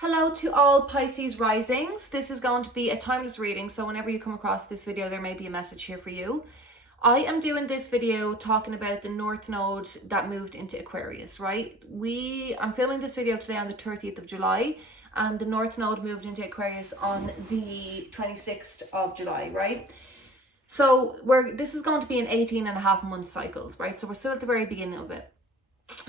Hello to all Pisces risings. This is going to be a timeless reading, so whenever you come across this video, there may be a message here for you. I am doing this video talking about the North Node that moved into Aquarius, right? I'm filming this video today on the 30th of July, and the North Node moved into Aquarius on the 26th of July, right? So this is going to be an 18.5-month cycle, right? So we're still at the very beginning of it.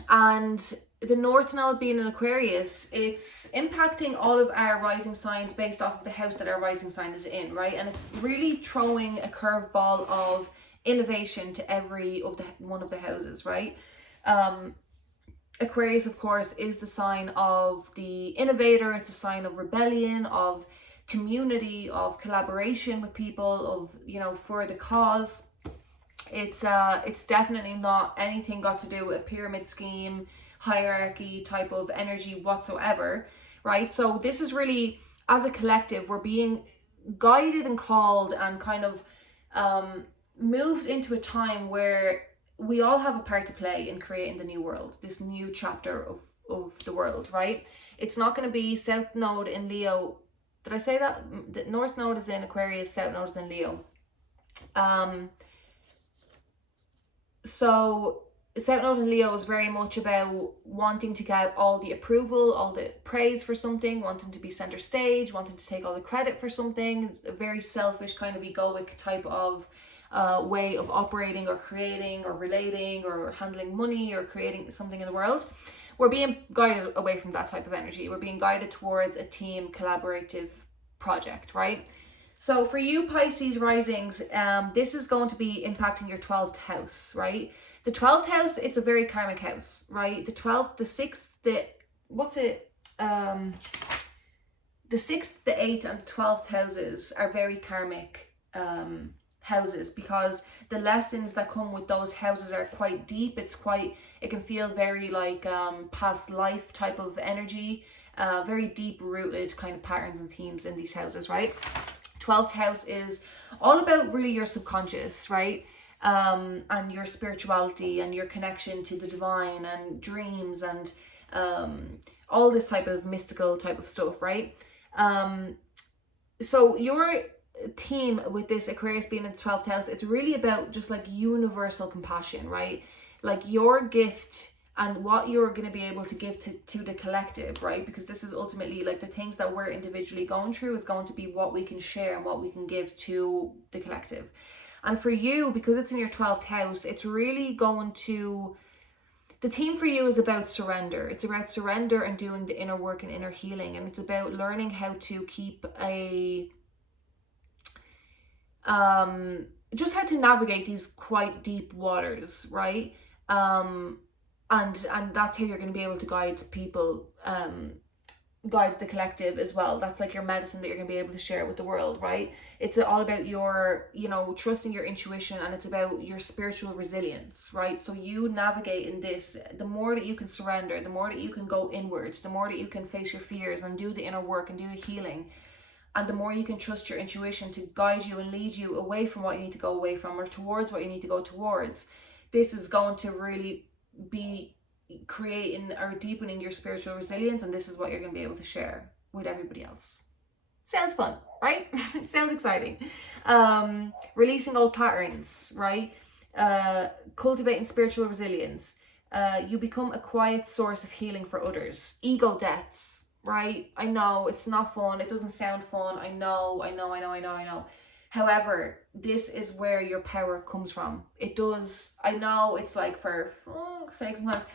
And the North Node being in Aquarius, it's impacting all of our rising signs based off of the house that our rising sign is in, right? And it's really throwing a curveball of innovation to every one of the houses, right? Aquarius, of course, is the sign of the innovator. It's a sign of rebellion, of community, of collaboration with people, of for the cause. It's definitely not anything got to do with a pyramid scheme, hierarchy type of energy whatsoever, right? So this is really, as a collective, we're being guided and called and kind of moved into a time where we all have a part to play in creating the new world, this new chapter of the world, right? It's not going to be South Node in Leo. Did I say that? The North Node is in Aquarius, South Node is in Leo. So South Node in Leo is very much about wanting to get all the approval, all the praise for something, wanting to be center stage, wanting to take all the credit for something, a very selfish kind of egoic type of way of operating or creating or relating or handling money or creating something in the world. We're being guided away from that type of energy. We're being guided towards a team collaborative project, right? So for you Pisces risings, this is going to be impacting your 12th house, right? The 12th house, it's a very karmic house, right? The 12th, the 6th, the 6th, the 8th, and the 12th houses are very karmic houses, because the lessons that come with those houses are quite deep. It can feel very like past life type of energy, very deep rooted kind of patterns and themes in these houses, right? 12th house is all about really your subconscious, right? And your spirituality and your connection to the divine and dreams and all this type of mystical type of stuff, right? So your theme with this Aquarius being in the 12th house, it's really about just like universal compassion, right? Like your gift and what you're going to be able to give to the collective, right? Because this is ultimately like the things that we're individually going through is going to be what we can share and what we can give to the collective. And for you, because it's in your 12th house, it's really going to, the theme for you is about surrender. It's about surrender and doing the inner work and inner healing. And it's about learning how to keep just how to navigate these quite deep waters, right? And that's how you're going to be able to guide people, guide the collective as well. That's like your medicine that you're going to be able to share with the world, right? It's all about your, trusting your intuition, and it's about your spiritual resilience, right? So you navigate in this, the more that you can surrender, the more that you can go inwards, the more that you can face your fears and do the inner work and do the healing, and the more you can trust your intuition to guide you and lead you away from what you need to go away from or towards what you need to go towards. This is going to really be creating or deepening your spiritual resilience, and this is what you're going to be able to share with everybody else. Sounds fun, right? Sounds exciting. Releasing old patterns, right? Cultivating spiritual resilience. You become a quiet source of healing for others. Ego deaths, right? I know it's not fun. It doesn't sound fun. I know. However, this is where your power comes from. It does. I know it's like for sake sometimes,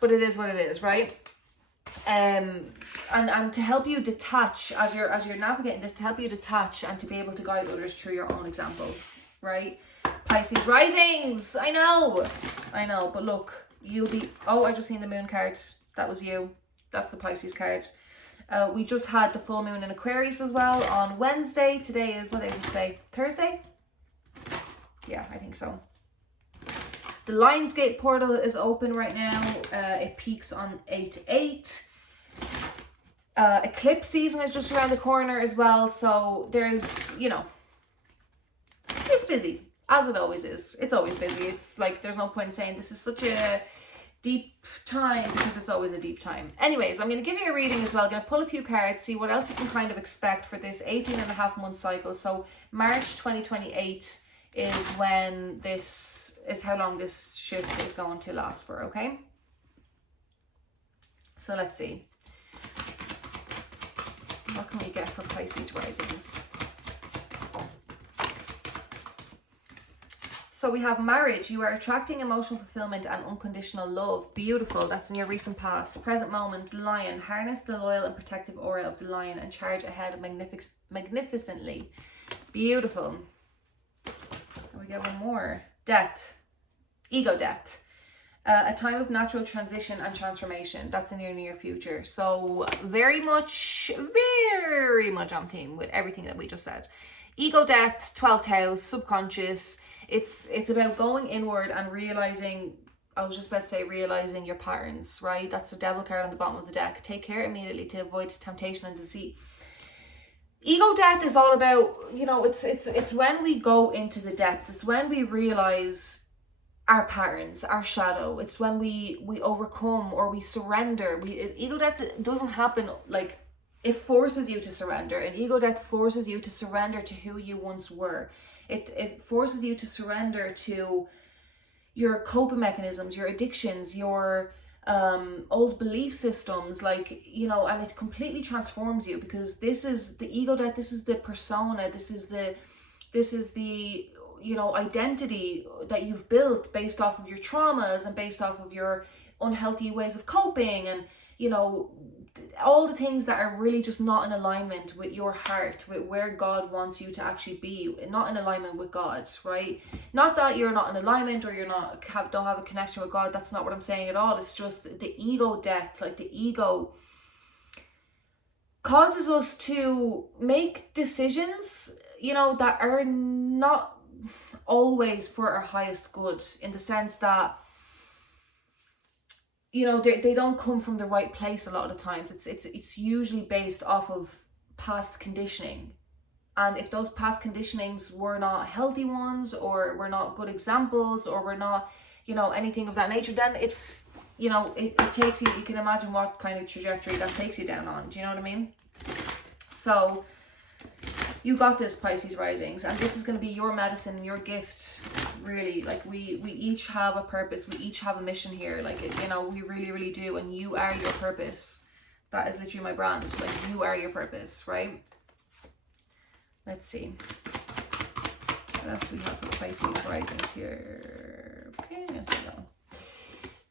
but it is what it is, right? And to help you detach as you're navigating this, to help you detach and to be able to guide others through your own example, right? Pisces risings. I know, but look, you'll be. Oh, I just seen the moon card. That was you. That's the Pisces card. We just had the full moon in Aquarius as well on Wednesday. Today is, what day is it today? Thursday? Yeah, I think so. The Lionsgate portal is open right now. It peaks on 8/8. Eclipse season is just around the corner as well. So there's, it's busy, as it always is. It's always busy. It's like, there's no point in saying this is such a deep time, because it's always a deep time. Anyways, I'm going to give you a reading as well. I'm going to pull a few cards, see what else you can kind of expect for this 18.5-month cycle. So March 2028 is when this is, how long this shift is going to last for, okay? So let's see. What can we get for Pisces risings? So we have marriage. You are attracting emotional fulfillment and unconditional love. Beautiful. That's in your recent past. Present moment, lion. Harness the loyal and protective aura of the lion and charge ahead magnificently. Beautiful. And we get one more. Death. Ego death. A time of natural transition and transformation. That's in your near future. So very much on theme with everything that we just said. Ego death, 12th house, subconscious. It's about going inward and realizing, I was just about to say realizing your patterns, right? That's the devil card on the bottom of the deck. Take care immediately to avoid temptation and deceit. Ego death is all about, you know, it's when we go into the depths. It's when we realize our patterns, our shadow. It's when we overcome or we surrender. Ego death doesn't happen like, it forces you to surrender. And ego death forces you to surrender to who you once were. It forces you to surrender to your coping mechanisms, your addictions, your old belief systems, like, you know, and it completely transforms you, because this is the ego death, this is the persona, this is the you know, identity that you've built based off of your traumas and based off of your unhealthy ways of coping, and, you know, all the things that are really just not in alignment with your heart, with where God wants you to actually be, not in alignment with God, right? Not that you're not in alignment or you're not don't have a connection with God. That's not what I'm saying at all. It's just the ego death, like the ego causes us to make decisions, you know, that are not always for our highest good, in the sense that, you know, they don't come from the right place a lot of the times. It's usually based off of past conditioning. And if those past conditionings were not healthy ones, or were not good examples, or were not, you know, anything of that nature, then it's, you know, it takes you can imagine what kind of trajectory that takes you down on. Do you know what I mean? So you got this, Pisces risings, and this is going to be your medicine, your gift, really. Like we each have a purpose, we each have a mission here, like, you know, we really do, and you are your purpose. That is literally my brand, like, you are your purpose, right? Let's see what else we have for Pisces risings here. Okay, let's go.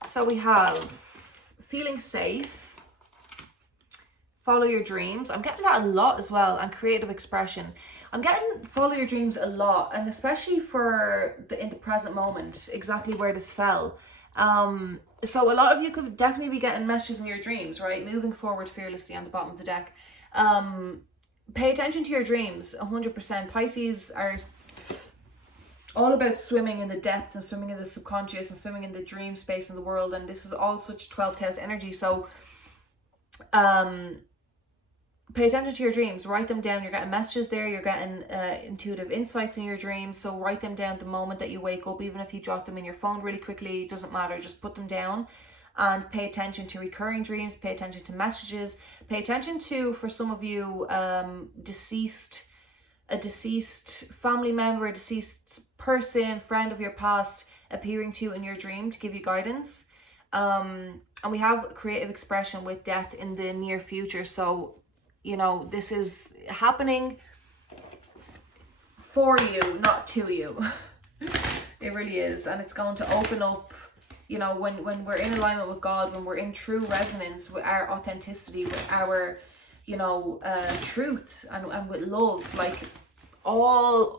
So we have feeling safe, follow your dreams. I'm getting that a lot as well, and creative expression. I'm getting follow your dreams a lot, and especially for in the present moment, exactly where this fell. So a lot of you could definitely be getting messages in your dreams, right? Moving forward fearlessly on the bottom of the deck. Pay attention to your dreams, 100%. Pisces are all about swimming in the depths and swimming in the subconscious and swimming in the dream space in the world, and this is all such 12th house energy. So pay attention to your dreams, write them down. You're getting messages there, you're getting intuitive insights in your dreams. So write them down the moment that you wake up, even if you jot them in your phone really quickly, it doesn't matter, just put them down. And pay attention to recurring dreams, pay attention to messages, pay attention to, for some of you, a deceased family member, a deceased person, friend of your past appearing to you in your dream to give you guidance. And we have creative expression with death in the near future. So, you know, this is happening for you, not to you. It really is. And it's going to open up, you know, when we're in alignment with God, when we're in true resonance with our authenticity, with our, you know, truth, and with love, like,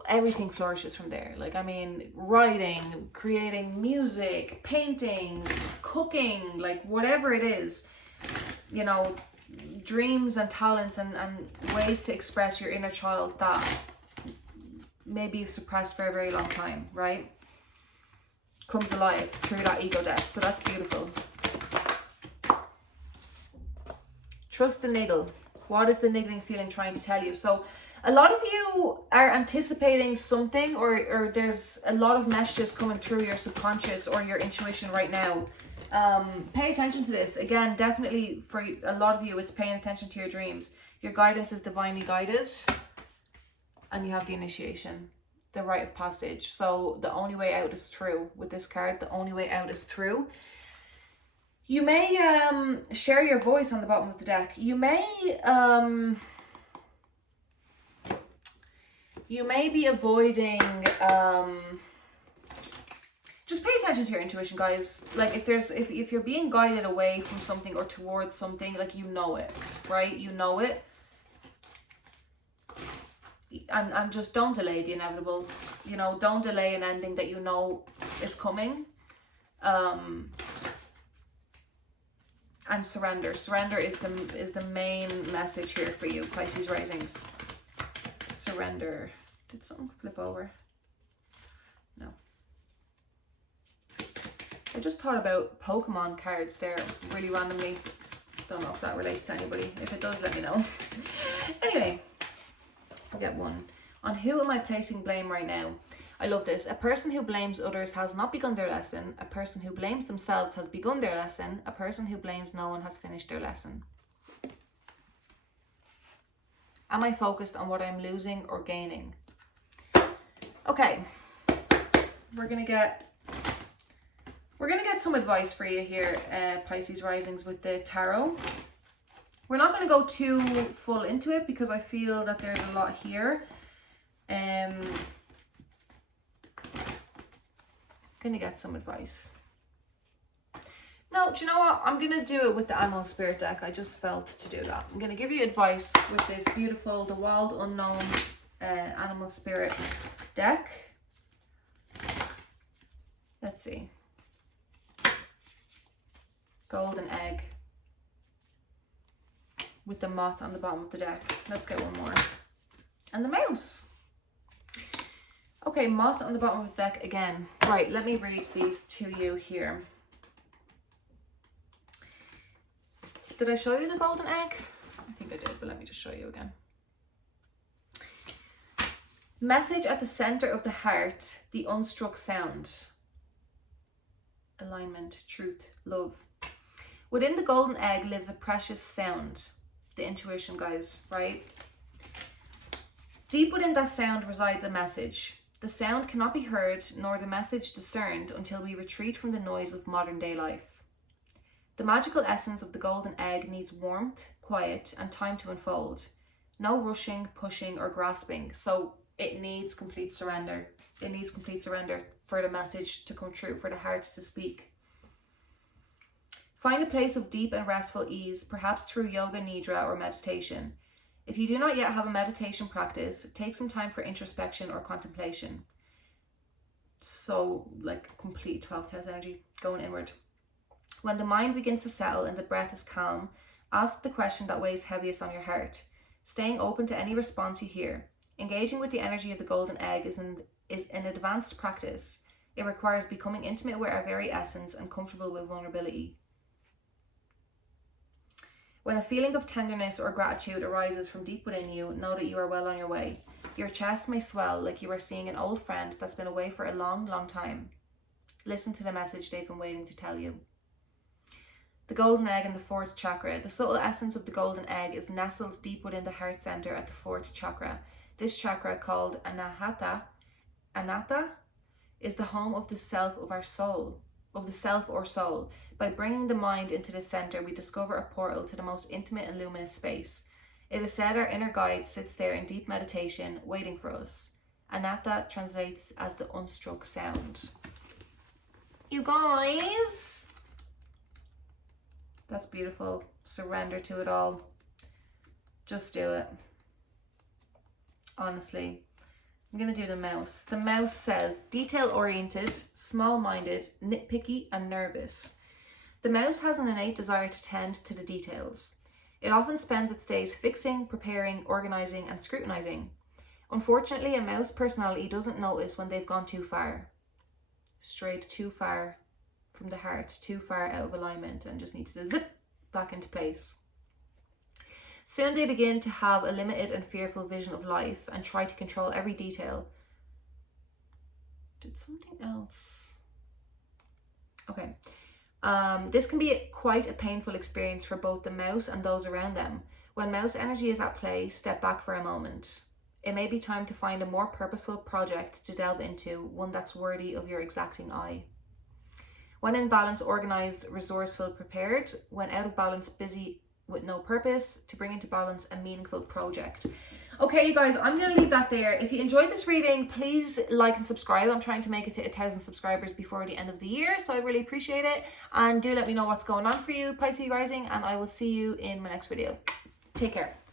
everything flourishes from there. Like, I mean, writing, creating music, painting, cooking, like, whatever it is, you know, dreams and talents and ways to express your inner child that maybe you've suppressed for a very long time, right, comes alive through that ego death. So that's beautiful. Trust the niggle. What is the niggling feeling trying to tell you? So a lot of you are anticipating something, or there's a lot of messages coming through your subconscious or your intuition right now. Pay attention to this. Again, definitely for a lot of you, it's paying attention to your dreams. Your guidance is divinely guided. And you have the initiation, the rite of passage. So the only way out is through with this card. The only way out is through. You may share your voice on the bottom of the deck. You may be avoiding just pay attention to your intuition, guys. Like if you're being guided away from something or towards something, like you know it, right? You know it. And just don't delay the inevitable. You know, don't delay an ending that you know is coming. And surrender. Surrender is the main message here for you, Pisces risings. Surrender. Did something flip over? No. I just thought about Pokemon cards there really randomly. Don't know if that relates to anybody. If it does, let me know. Anyway, I'll get one. On who am I placing blame right now? I love this. A person who blames others has not begun their lesson. A person who blames themselves has begun their lesson. A person who blames no one has finished their lesson. Am I focused on what I'm losing or gaining? Okay. We're gonna get some advice for you here, Pisces risings, with the tarot. We're not going to go too full into it because I feel that there's a lot here. Gonna get some advice. No, do you know what? I'm gonna do it with the Animal Spirit deck. I just felt to do that. I'm gonna give you advice with this beautiful, the Wild Unknowns Animal Spirit deck. Let's see. Golden Egg with the moth on the bottom of the deck. Let's get one more. And the mouse. Okay, moth on the bottom of his deck again. Right, let me read these to you here. Did I show you the golden egg? I think I did, but let me just show you again. Message at the center of the heart, the unstruck sound. Alignment, truth, love. Within the golden egg lives a precious sound. The intuition, guys, right? Deep within that sound resides a message. The sound cannot be heard nor the message discerned until we retreat from the noise of modern day life. The magical essence of the golden egg needs warmth, quiet, and time to unfold. No rushing, pushing, or grasping. So it needs complete surrender. It needs complete surrender for the message to come true, for the heart to speak. Find a place of deep and restful ease, perhaps through yoga, nidra, or meditation. If you do not yet have a meditation practice, take some time for introspection or contemplation. So, like complete 12th house energy, going inward. When the mind begins to settle and the breath is calm, ask the question that weighs heaviest on your heart, staying open to any response you hear. Engaging with the energy of the golden egg is an advanced practice. It requires becoming intimate with our very essence and comfortable with vulnerability. When a feeling of tenderness or gratitude arises from deep within you, know that you are well on your way. Your chest may swell like you are seeing an old friend that's been away for a long, long time. Listen to the message they've been waiting to tell you. The golden egg in the fourth chakra. The subtle essence of the golden egg is nestled deep within the heart center at the fourth chakra. This chakra, called Anahata, is the home of the self of our soul, of the self or soul. By bringing the mind into the center, we discover a portal to the most intimate and luminous space. It is said our inner guide sits there in deep meditation, waiting for us. Anatta translates as the unstruck sound. You guys, that's beautiful. Surrender to it all. Just do it. Honestly. I'm going to do the mouse. The mouse says, detail-oriented, small-minded, nitpicky, and nervous. The mouse has an innate desire to tend to the details. It often spends its days fixing, preparing, organizing, and scrutinizing. Unfortunately, a mouse personality doesn't notice when they've gone too far. Strayed too far from the heart, too far out of alignment, and just needs to zip back into place. Soon they begin to have a limited and fearful vision of life and try to control every detail. Did something else? Okay. This can be quite a painful experience for both the mouse and those around them. When mouse energy is at play, step back for a moment. It may be time to find a more purposeful project to delve into, one that's worthy of your exacting eye. When in balance, organised, resourceful, prepared. When out of balance, busy with no purpose, to bring into balance a meaningful project. Okay, you guys, I'm going to leave that there. If you enjoyed this reading, please like and subscribe. I'm trying to make it to 1,000 subscribers before the end of the year, so I really appreciate it. And do let me know what's going on for you, Pisces rising, and I will see you in my next video. Take care.